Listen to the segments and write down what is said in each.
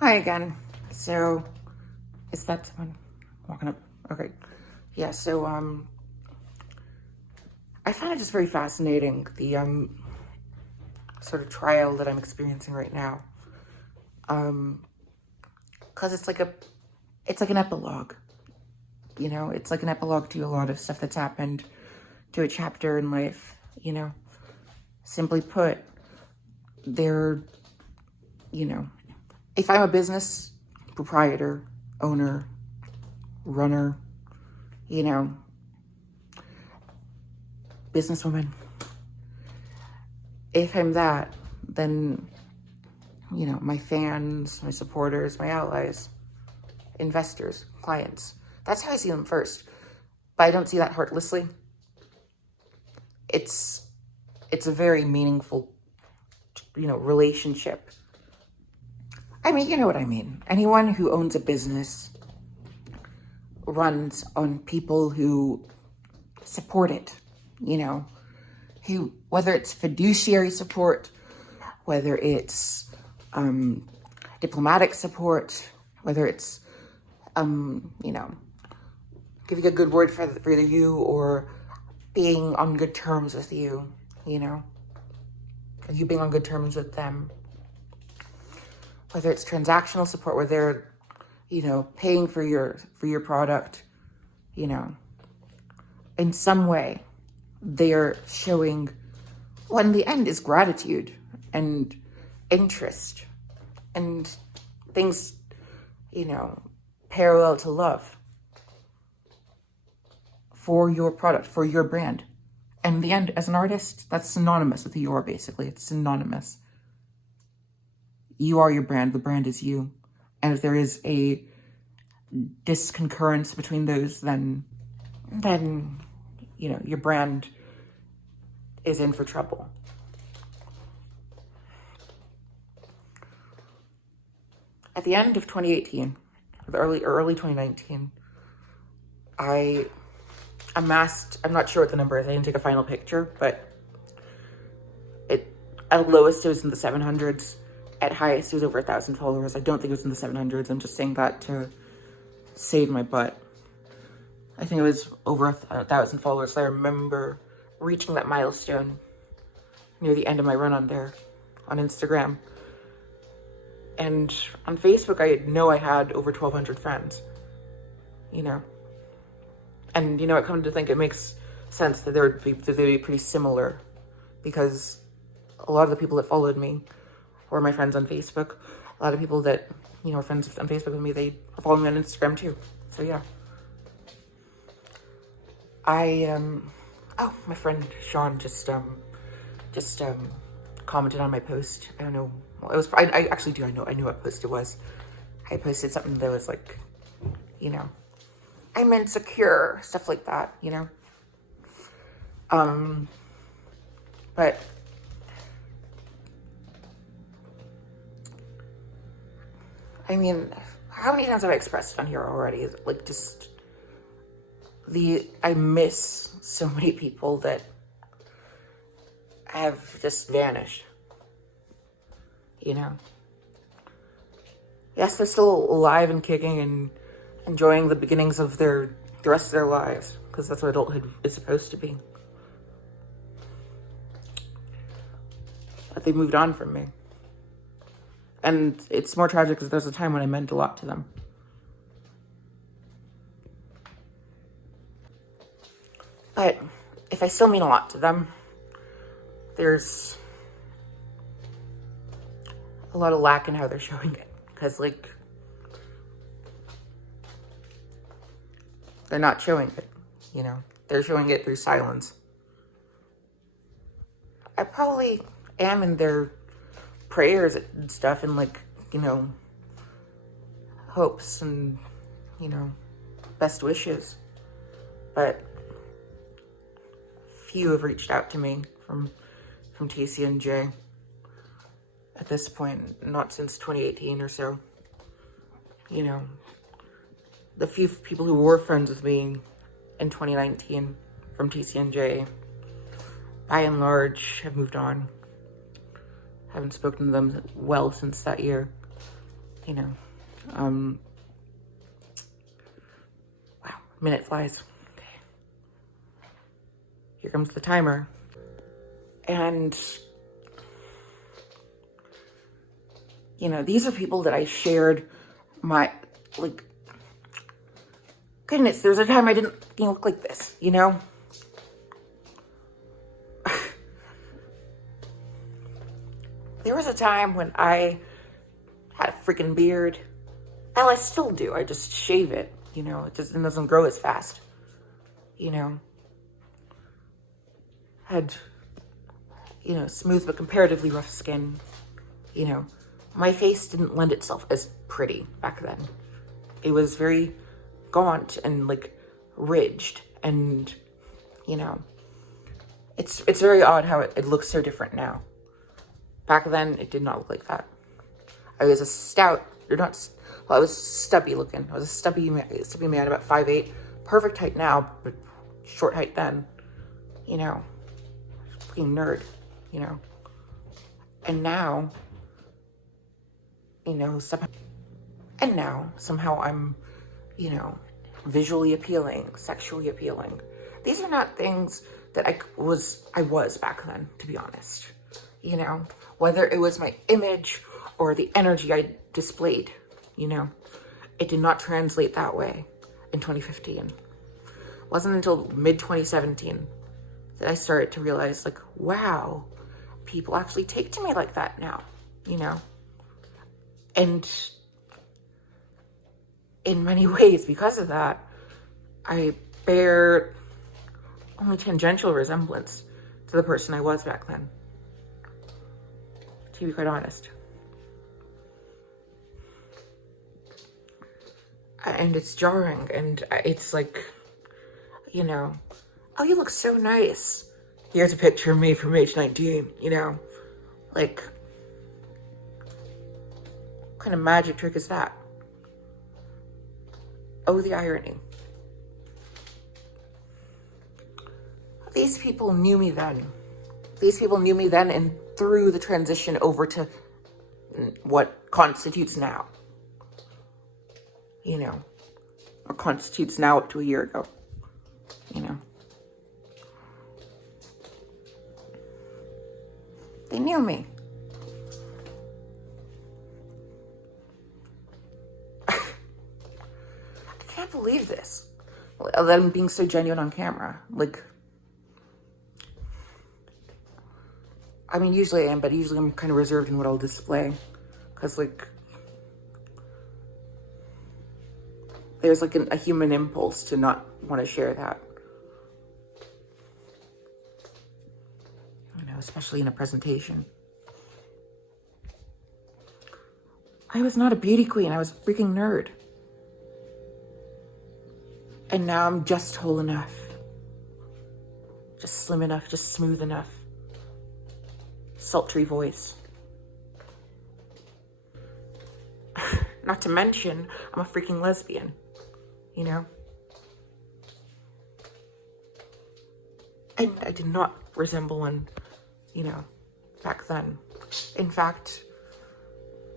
Hi again. So, is that someone walking up? Okay. Yeah, so, I find it just very fascinating, the, sort of trial that I'm experiencing right now. Cause it's like an epilogue, it's like an epilogue to a lot of stuff that's happened, to a chapter in life, Simply put, they're, if I'm a business proprietor, owner, runner, you know, businesswoman, if I'm that, then, my fans, my supporters, my allies, investors, clients, that's how I see them first. But I don't see that heartlessly. It's a very meaningful, relationship. I mean, you know what I mean. Anyone who owns a business runs on people who support it, who, whether it's fiduciary support, whether it's diplomatic support, whether it's, giving a good word for you or being on good terms with you, you being on good terms with them. Whether it's transactional support, where they're, paying for your product, in some way, they're showing what in the end is gratitude and interest and things, parallel to love for your product, for your brand. And in the end, as an artist, that's synonymous with who you are, basically. It's synonymous. You are your brand, the brand is you. And if there is a disconcurrence between those, then your brand is in for trouble. At the end of 2018, early 2019, I amassed, I'm not sure what the number is, I didn't take a final picture, but at lowest it was in the 700s, at highest it was over 1,000 followers. I don't think it was in the 700s, I'm just saying that to save my butt. I think it was over 1,000 followers. I remember reaching that milestone near the end of my run on Instagram. And on Facebook, I know I had over 1,200 friends, And, I come to think it makes sense that they'd be pretty similar, because a lot of the people that followed me were my friends on Facebook. A lot of people that, are friends on Facebook with me, they are following me on Instagram too. So yeah. My friend Sean just commented on my post. I don't know. It was, I actually do. I knew what post it was. I posted something that was like, I'm insecure, stuff like that, But I mean, how many times have I expressed it on here already? Like, just I miss so many people that have just vanished, Yes, they're still alive and kicking and enjoying the beginnings of the rest of their lives, because that's what adulthood is supposed to be. But they moved on from me. And it's more tragic because there's a time when I meant a lot to them. But if I still mean a lot to them, there's a lot of lack in how they're showing it. Because, they're not showing it, They're showing it through silence. I probably am in their prayers and stuff, and hopes and, best wishes. But few have reached out to me from TCNJ at this point, not since 2018 or so. The few people who were friends with me in 2019 from TCNJ, by and large, have moved on. Haven't spoken to them well since that year, you know, wow, minute flies. Okay. Here comes the timer. And, you know, these are people that I shared my, like, goodness, there was a time I didn't look like this, you know? There was a time when I had a freaking beard. Well, I still do. I just shave it, you know? It doesn't grow as fast, you know? Had, you know, smooth but comparatively rough skin, you know? My face didn't lend itself as pretty back then. It was very gaunt and like ridged, and you know, it's very odd how it looks so different now. Back then, it did not look like that. I was a stout, I was stubby looking. I was a stubby man, about 5'8", perfect height now, but short height then. You know, fucking nerd. You know, and now, you know, somehow I'm, you know, visually appealing, sexually appealing. These are not things that I was back then, to be honest. You know, whether it was my image or the energy I displayed, you know, it did not translate that way in 2015. It wasn't until mid-2017 that I started to realize, like, wow, people actually take to me like that now, you know? And in many ways, because of that, I bear only tangential resemblance to the person I was back then, to be quite honest. And it's jarring, and it's like, you know, oh, you look so nice. Here's a picture of me from age 19, you know? Like, what kind of magic trick is that? Oh, the irony. These people knew me then. These people knew me then and through the transition over to what constitutes now. You know, or constitutes now up to a year ago. You know. They knew me. I can't believe this. Them being so genuine on camera. Like, I mean, usually I am, but usually I'm kind of reserved in what I'll display. Because, like, there's like a human impulse to not want to share that. You know, especially in a presentation. I was not a beauty queen. I was a freaking nerd. And now I'm just whole enough. Just slim enough, just smooth enough. Sultry voice. Not to mention, I'm a freaking lesbian. You know? And I did not resemble one, you know, back then. In fact,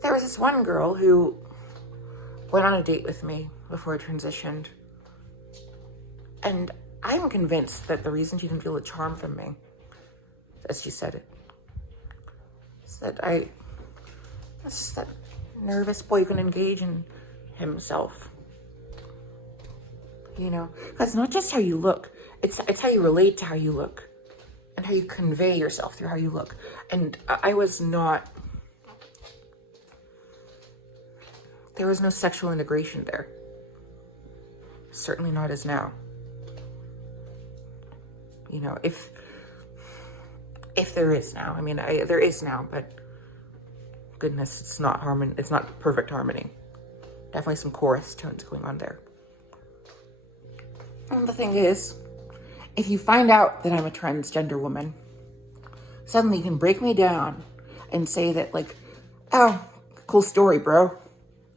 there was this one girl who went on a date with me before I transitioned. And I'm convinced that the reason she didn't feel a charm from me, as she said it, is that that's just that nervous boy couldn't engage in himself. You know, because not just how you look, it's how you relate to how you look and how you convey yourself through how you look. And I was not, there was no sexual integration there. Certainly not as now. You know, if there is now, I mean, there is now, but goodness, it's not perfect harmony. Definitely some chorus tones going on there. And the thing is, if you find out that I'm a transgender woman, suddenly you can break me down and say that, like, oh, cool story, bro.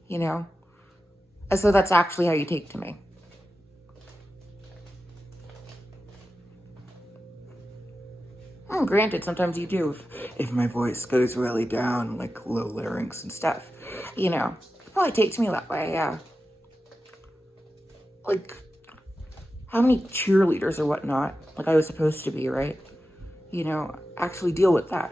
You know? As though that's actually how you take to me. Granted, sometimes you do if my voice goes really down, like low larynx and stuff, you know. probably take to me that way, yeah. Like, how many cheerleaders or whatnot, like I was supposed to be, right? You know, actually deal with that.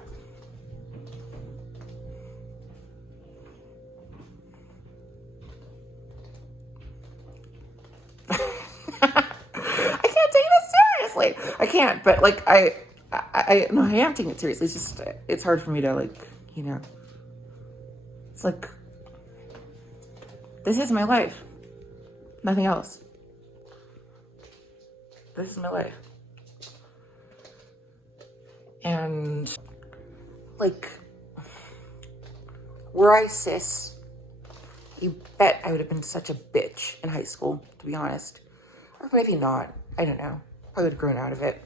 I can't take this seriously. I can't, but like no, I am taking it seriously. It's just, it's hard for me to like, you know, it's like, this is my life. Nothing else. This is my life. And like, were I cis, you bet I would have been such a bitch in high school, to be honest. Or maybe not. I don't know. I would have grown out of it.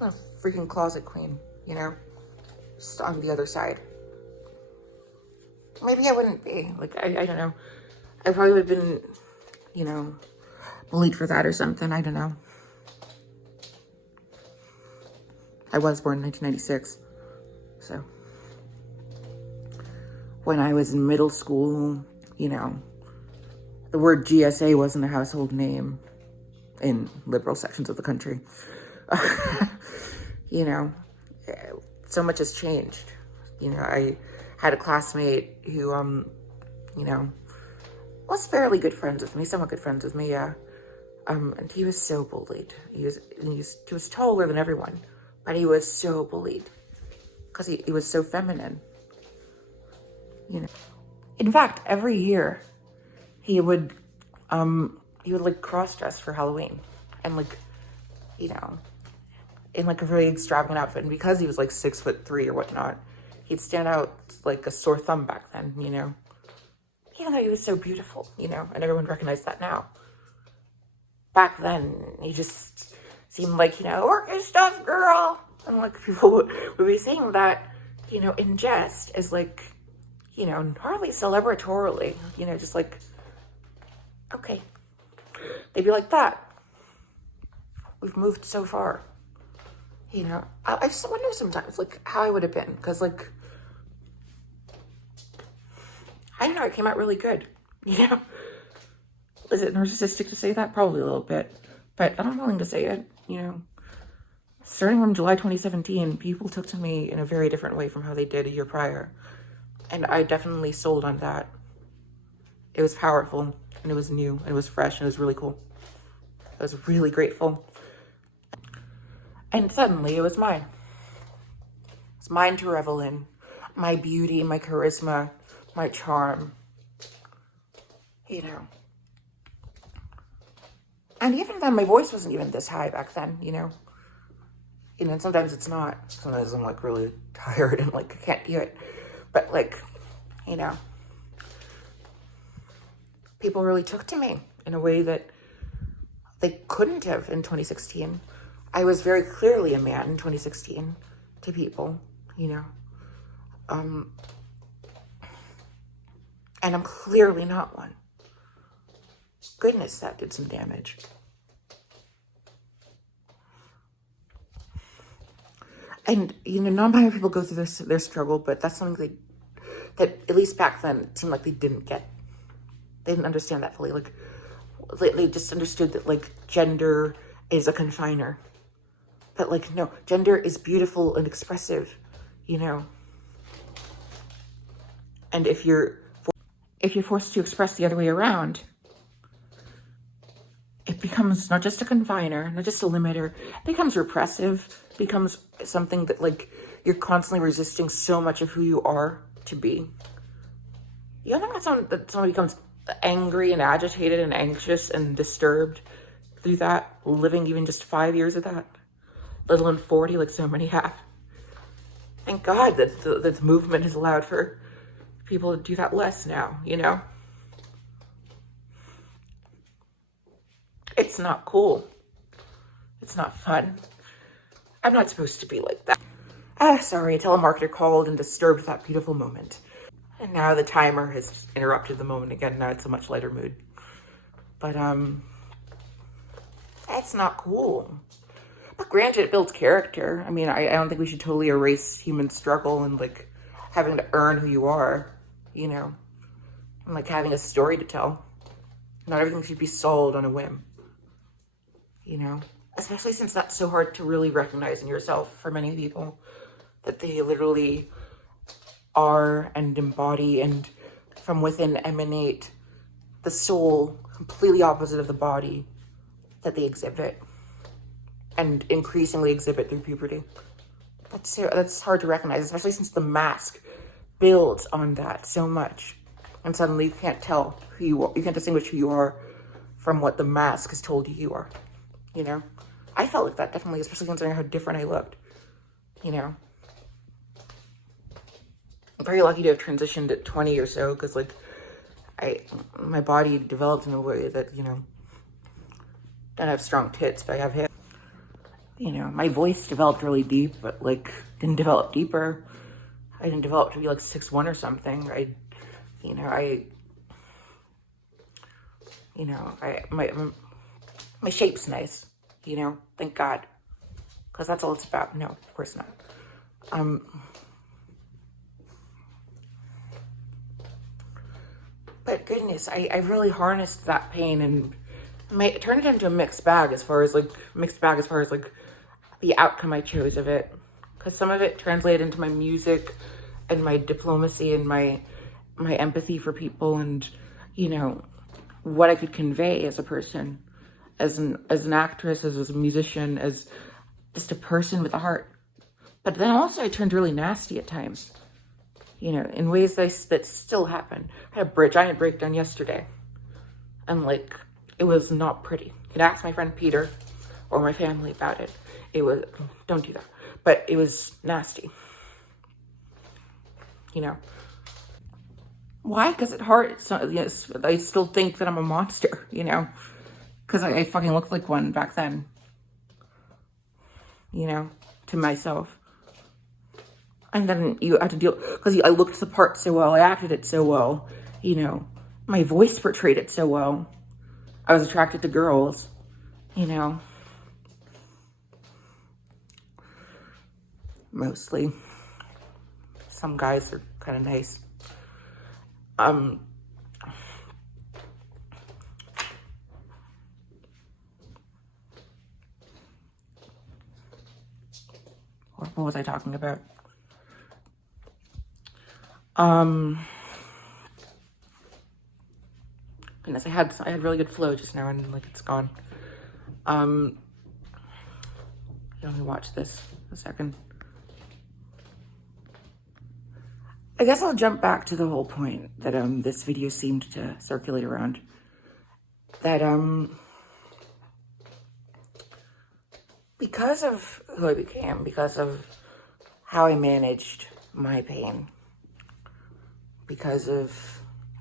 I'm a freaking closet queen, you know? Just on the other side. Maybe I wouldn't be. Like, I don't know. I probably would have been, you know, bullied for that or something. I don't know. I was born in 1996. So, when I was in middle school, you know, the word GSA wasn't a household name in liberal sections of the country. You know, so much has changed. You know, I had a classmate who, you know, was fairly good friends with me, somewhat good friends with me, yeah. And he was so bullied. He was taller than everyone, but he was so bullied because he was so feminine. You know, in fact, every year he would like cross-dress for Halloween and like, you know, in like a really extravagant outfit. And because he was like 6'3" or whatnot, he'd stand out like a sore thumb back then, you know, even though he was so beautiful, you know, and everyone recognized that now. Back then, he just seemed like, you know, work your stuff, girl. And like people would be saying that, you know, in jest as like, you know, hardly celebratorily, you know, just like, okay. They'd be like that. We've moved so far. You know, I just wonder sometimes, like, how I would have been. Because, like, I don't know, it came out really good. You know? Is it narcissistic to say that? Probably a little bit. But I'm willing to say it, you know. Starting from July 2017, people took to me in a very different way from how they did a year prior. And I definitely sold on that. It was powerful, and it was new, and it was fresh, and it was really cool. I was really grateful. And suddenly it was mine. It's mine to revel in. My beauty, my charisma, my charm. You know. And even then, my voice wasn't even this high back then, you know. You know, and sometimes it's not. Sometimes I'm like really tired and like I can't do it. But like, you know, people really took to me in a way that they couldn't have in 2016. I was very clearly a man in 2016 to people, you know. And I'm clearly not one. Goodness, that did some damage. And, you know, non-binary people go through their struggle, but that's something that at least back then, it seemed like they didn't get. They didn't understand that fully. Like, they just understood that, like, gender is a confiner. But, like, no, gender is beautiful and expressive, you know. And if you're forced to express the other way around, it becomes not just a confiner, not just a limiter, it becomes repressive, becomes something that, like, you're constantly resisting so much of who you are to be. You don't think that someone becomes angry and agitated and anxious and disturbed through that, living even just 5 years of that, let alone 40 like so many have. Thank God that the movement has allowed for people to do that less now, you know? It's not cool. It's not fun. I'm not supposed to be like that. Sorry, a telemarketer called and disturbed that beautiful moment. And now the timer has interrupted the moment again. Now it's a much lighter mood. But, that's not cool. But granted, it builds character. I mean, I don't think we should totally erase human struggle and, like, having to earn who you are, you know, and like having a story to tell. Not everything should be sold on a whim, you know, especially since that's so hard to really recognize in yourself for many people, that they literally are and embody and from within emanate the soul completely opposite of the body that they exhibit and increasingly exhibit through puberty. That's hard to recognize, especially since the mask builds on that so much. And suddenly you can't tell who you are. You can't distinguish who you are from what the mask has told you you are, you know? I felt like that, definitely, especially considering how different I looked, you know? I'm very lucky to have transitioned at 20 or so, because, like, my body developed in a way that, you know, don't have strong tits, but I have hips. You know, my voice developed really deep, but, like, didn't develop deeper. I didn't develop to be, like, 6'1" or something. My shape's nice, you know, thank God. Because that's all it's about. No, of course not. But goodness, I really harnessed that pain and turned it into a mixed bag as far as like the outcome I chose of it. Because some of it translated into my music and my diplomacy and my empathy for people and, you know, what I could convey as a person, as an actress, as a musician, as just a person with a heart. But then also I turned really nasty at times, you know, in ways that still happen. I had a giant breakdown yesterday, and like, it was not pretty. You could ask my friend Peter or my family about it. Don't do that. But it was nasty, you know. Why? Because it hurts. Yes, I still think that I'm a monster, you know, because I fucking looked like one back then, you know, to myself. And then you have to deal, because I looked the part so well, I acted it so well, you know, my voice portrayed it so well. I was attracted to girls, you know, mostly. Some guys are kind of nice. What was I talking about? Goodness, I had really good flow just now and like it's gone. Let me watch this a second. I guess I'll jump back to the whole point that this video seemed to circulate around. That because of who I became, because of how I managed my pain, because of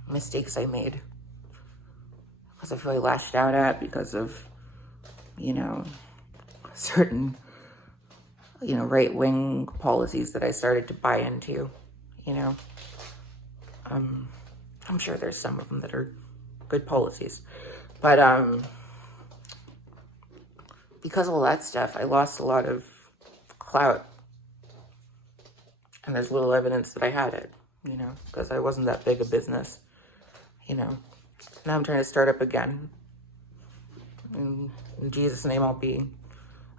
mistakes I made, because of who I lashed out at, because of, you know, certain, you know, right-wing policies that I started to buy into, you know. I'm sure there's some of them that are good policies, but because of all that stuff, I lost a lot of clout, and there's little evidence that I had it, you know, because I wasn't that big a business, you know. Now I'm trying to start up again. In Jesus' name, I'll be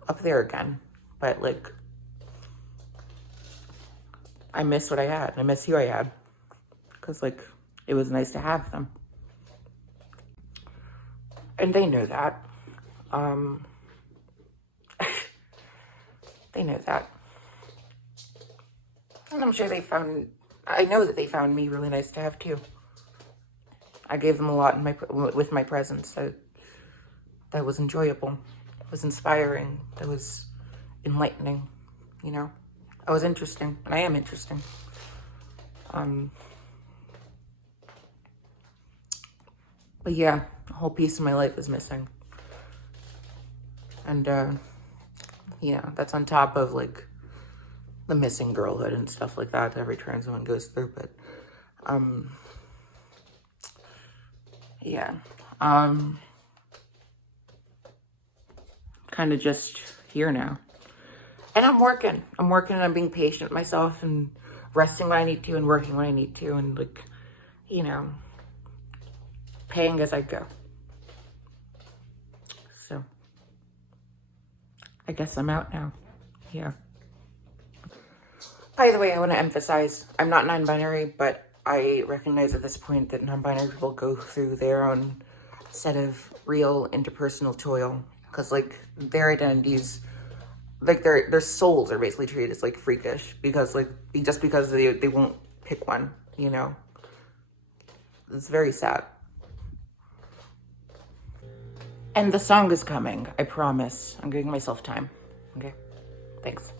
up there again. But, like, I miss what I had. I miss who I had. Because, like, it was nice to have them. And they know that. They know that. And I'm sure I know that they found me really nice to have, too. I gave them a lot with my presence. That was enjoyable. It was inspiring. That was enlightening, you know. I was interesting, and I am interesting. But yeah, a whole piece of my life is missing. And, yeah, that's on top of, like, the missing girlhood and stuff like that every trans woman goes through. But, yeah. Kind of just here now. And I'm working and I'm being patient with myself, and resting when I need to and working when I need to and, like, you know, paying as I go. So, I guess I'm out now. Yeah. By the way, I want to emphasize, I'm not non-binary, but I recognize at this point that non-binary people go through their own set of real interpersonal toil. Because, like, their identities, like, their souls are basically treated as, like, freakish. Because, like, just because they won't pick one, you know? It's very sad. And the song is coming, I promise. I'm giving myself time. Okay? Thanks.